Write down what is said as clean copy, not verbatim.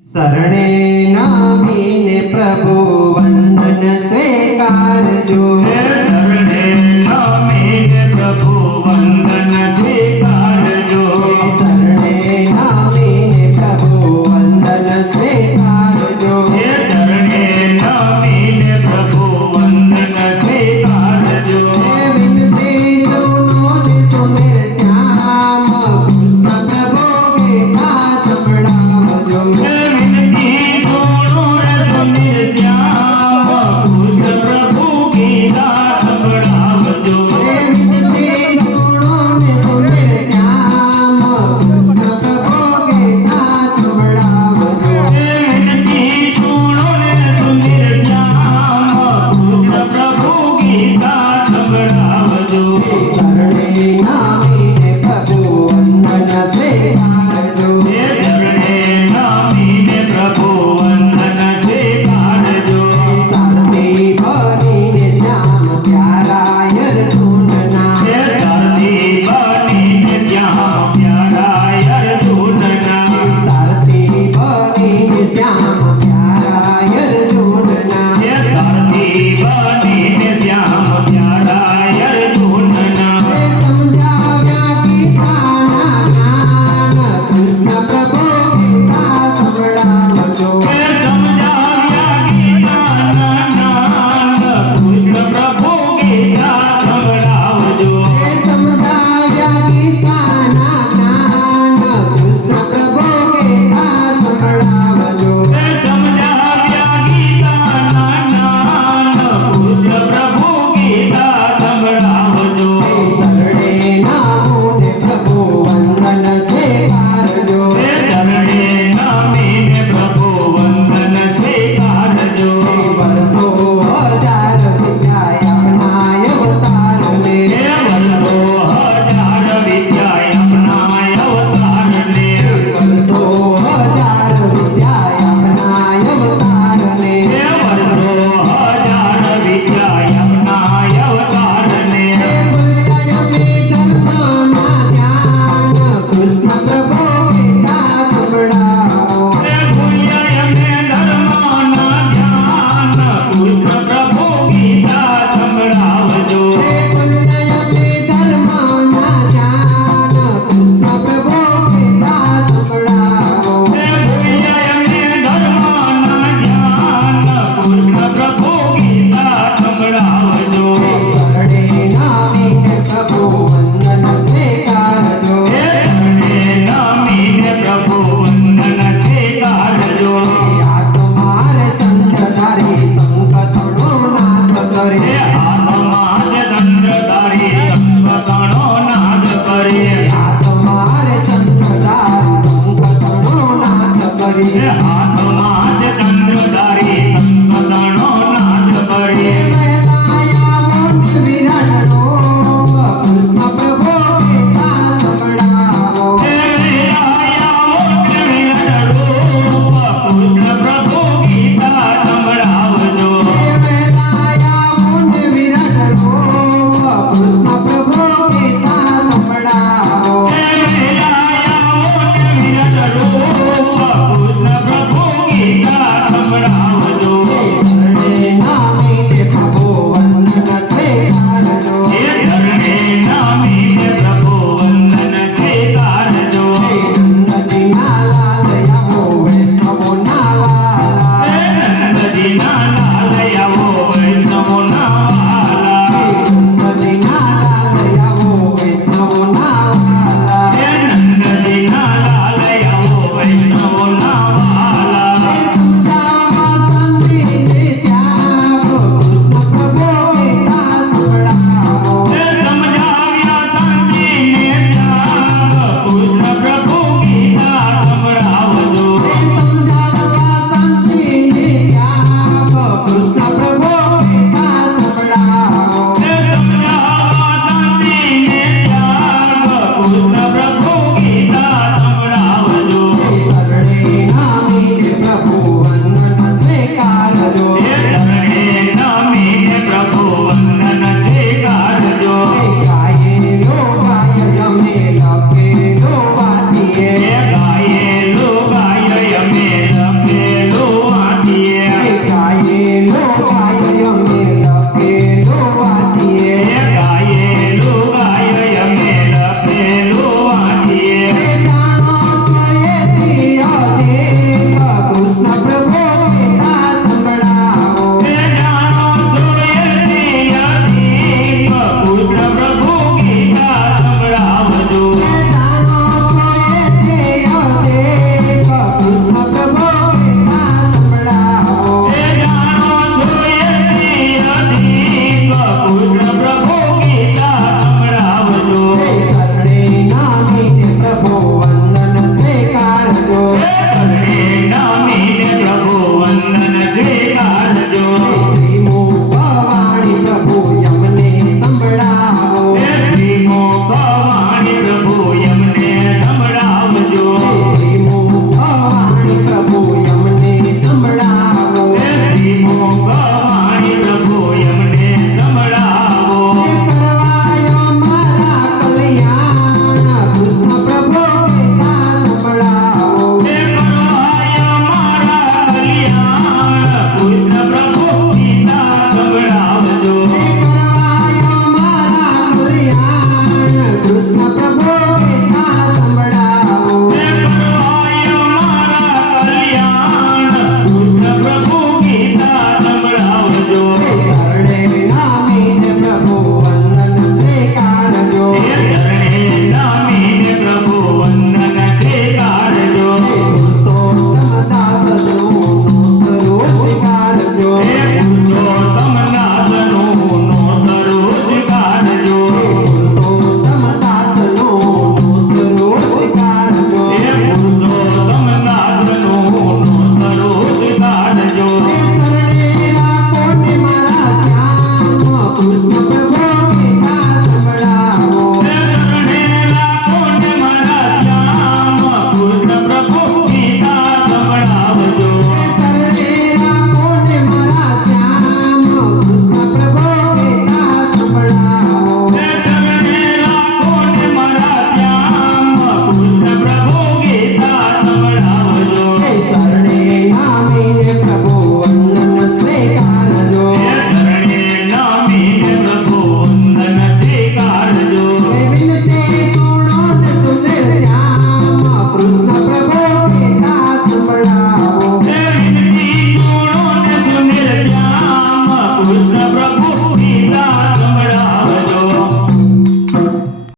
શરણે નામીને પ્રભુ વંદન સ્વીકારજો. શરણે નામીને પ્રભુ વંદન સ્વીકારજો. શરણે નામીને પ્રભુ વંદન સ્વીકારજો. શરણે નામીને પ્રભુ વંદન સ્વીકારજો. વિનતી સુનો ને સુમેર શ્યામ કૃષ્ણ પ્રભુ ગીતા સંભળાવજો. વિનતી સુનો રે સુમેર શ્યામ કૃષ્ણ પ્રભુ ગીતા સંભળાવજો. વિનતી સુનો ને સુમેર શ્યામ કૃષ્ણ પ્રભુ ગીતા સંભળાવજો. વિનતી સુનો રે સુમેર શ્યામ કૃષ્ણ પ્રભુ ગીતા સંભળાવજો. શરણે નામીને પ્રભુ વંદન સ્વીકારજો. શરણે નામીને પ્રભુ વંદન સ્વીકારજો. સારથી બનીને શ્યામ પ્યારા અર્જુનના. સારથી બનીને શ્યામ પ્યારા અર્જુનના. સારથી બનીને શ્યામ પ્યારા અર્જુનના. સારથી બનીને શ્યામ પ્યારા અર્જુનના. સમજાવ્યા ગીતાના જ્ઞાન કૃષ્ણ પ્રભુ ગીતા સંભળાવજો. સમજાવ્યા ગીતાના જ્ઞાન કૃષ્ણ પ્રભુ ગીતા સંભળાવજો. સમજાવ્યા ગીતાના જ્ઞાન કૃષ્ણ પ્રભુ ગીતા સંભળાવજો. સમજાવ્યા ગીતાના જ્ઞાન કૃષ્ણ પ્રભુ ગીતા સંભળાવજો. શરણે નામોને પ્રભુ વંદન સ્વીકારજો. શરણે નામીને પ્રભુ વંદન સ્વીકારજો. વર્ષો હજાર વિદ્યા અપનાય અવતારને. વર્ષો હજાર વિદ્યા અપનાય અવતારને. વર્ષો હજાર વિદ્યા અપનાય અવતારને. વર્ષો હજાર વિદ્યા અપનાય અવતારને. ભૂલ્યા અમે ધર્મના જ્ઞાન કૃષ્ણ પ્રભુ ગીતા સંભળાવો. ભૂલ્યા અમે ધર્મના જ્ઞાન કૃષ્ણ પ્રભુ ગીતા સંભળાવજો. ભૂલ્યા અમે ધર્મના જ્ઞાન કૃષ્ણ પ્રભુ ગીતા સંભળાવો. ભૂલ્યા અમે ધર્મના જ્ઞાન કૃષ્ણ પ્રભુ ગીતા સંભળાવજો. શરણે નામીને પ્રભુ વંદન સ્વીકારજો. શરણે નામીને પ્રભુ વંદન સ્વીકારજો. આત્માર ચંદ્રધારી સંકટનો નાદ કરે. આત્મા ચંદ્રધારી સંકટનો નાદ કરે. આત્માર ચંદ્રધારી સંકટનો નાદ કરે. હાથ